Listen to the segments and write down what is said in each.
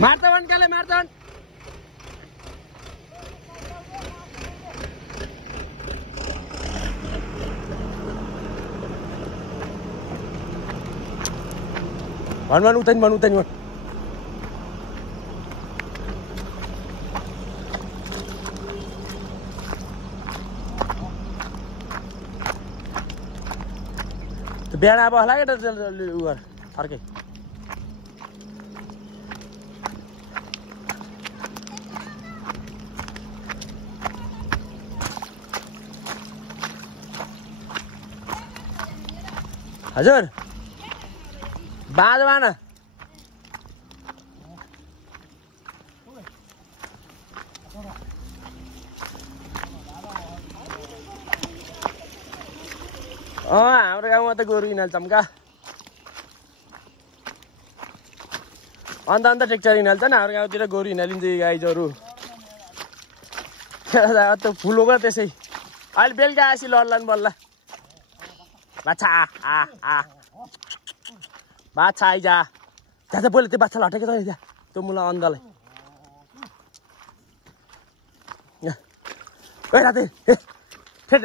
मार्तवन काले मार्तवन भन उतैन बिहान अब होला के त उ फर्के हजुर बाँधमा न हाम्रो गाउँमा त गोरु हिँड्छौँ का अन्त ट्रेक्टर हिँड्छ नि हाम्रो गाउँतिर गोरु हिँडिन्छ गाईजहरू त्यो फुलोको त्यसै अहिले बेलुका आएपछि लड्ला नि बल्ल बाछा बाछा आइजा त्यहाँ त पहिले त्यो बाछालाई हटेको त त्यहाँ त्यो मुला अन्धलाई राते फेट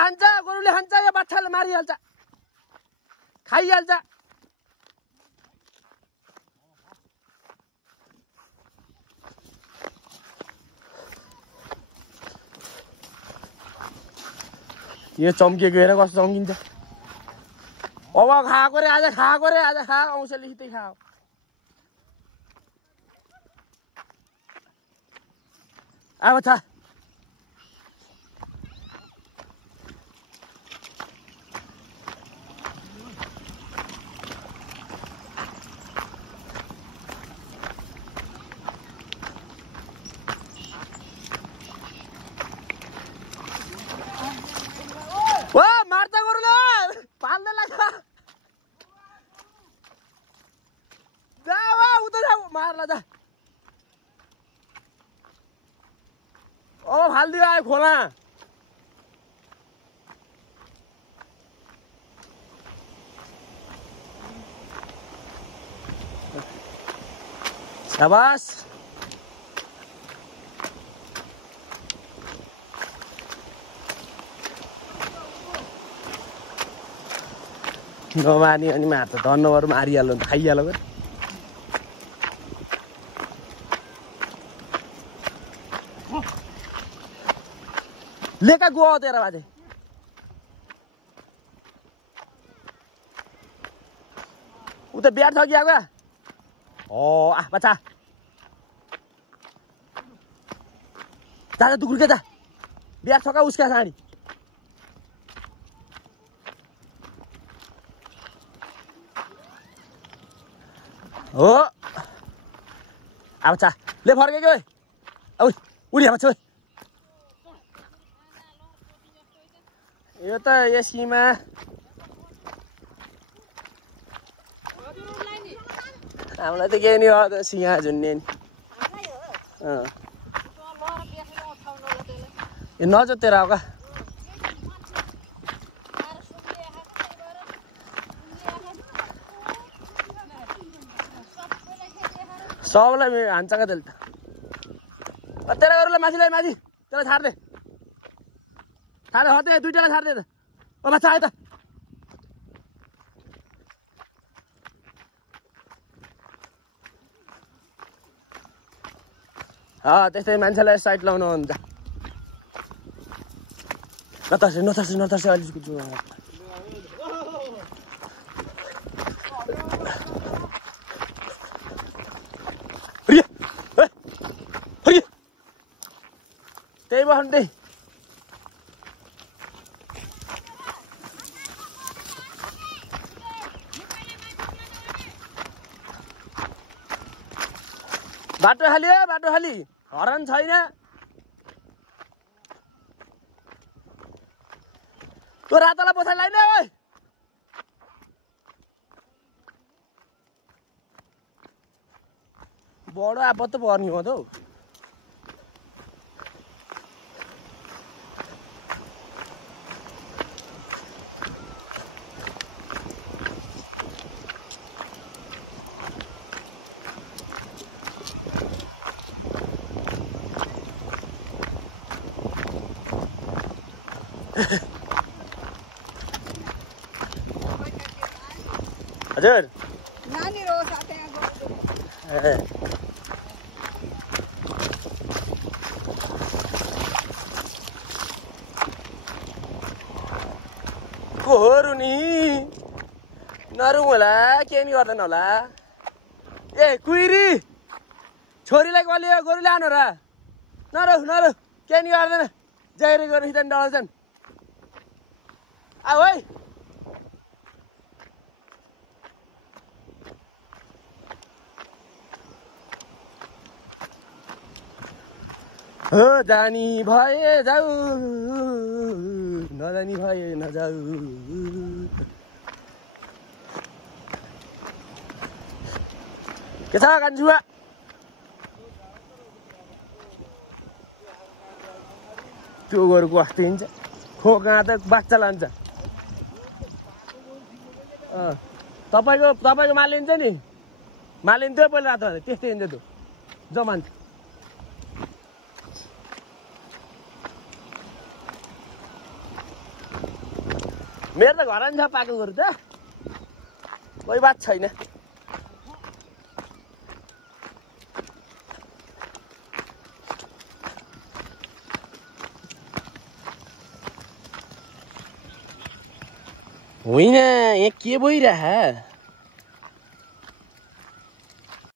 हान्छ गोरुले हान्छ यो बाछाले मारिहाल्छ खाइहाल्छ यो चम्किएको हेर कस्तो चम्किन्छ अब खाएको रे आज खा औँसेले सिधै खाओ अब छ फाल्दियो आयो खोला शाबाश नमार्ने अनि मार्छ धन्नहरू मारिहाल्नु खाइहाल्यो लेका गो तेरा बाजे उ त बिहार छ कि आएको ओ आ बच्चा जा दुकुर के जा बिहार छ का उसका साडी हो आ बच्चा ले फर्के गयो औ उडी बच्चा यो त यसमा हामीलाई त के नि हो सिंह झुन्ने नि यो नजोतेर हो का सबलाई हान्छ का त्यसले त तेरा गरुलाई माथि त्यसलाई छाड् दे हटे दुईटालाई छाड् दे त ओ बच्चा आयो त त्यस्तै मान्छेलाई साइड लाउनु हुन्छ नतर्से अलिकति त्यही बस्नु त्यही बाटो खाली हरन छैन त्यो रातोलाई पछाडि लाइन ओइ बडो आपत त पर्ने हो त हजुर नानी रो साथै कोहरू नि नरौँ होला के नि गर्दैन होला ए कुइरी छोरीलाई कसले गोरु ल्याउनु र नरौ के नि गर्दैन जहिले गोरु सित डल्छन् आऊ है हो जानी भए जाऊ नजानी भए नजाऊ के छ कान्छुवा त्यो गोरुको अस्ति हिँड्छ खोका त बाच्चा लान्छ तपाईँको मालिन्छ नि मालिन्थ्यो पहिला रातो त्यस्तै हिँड्छ त्यो जमान मेरो त घर छ पाएको गोरु त कोही बात छैन होइन यहाँ के भइरह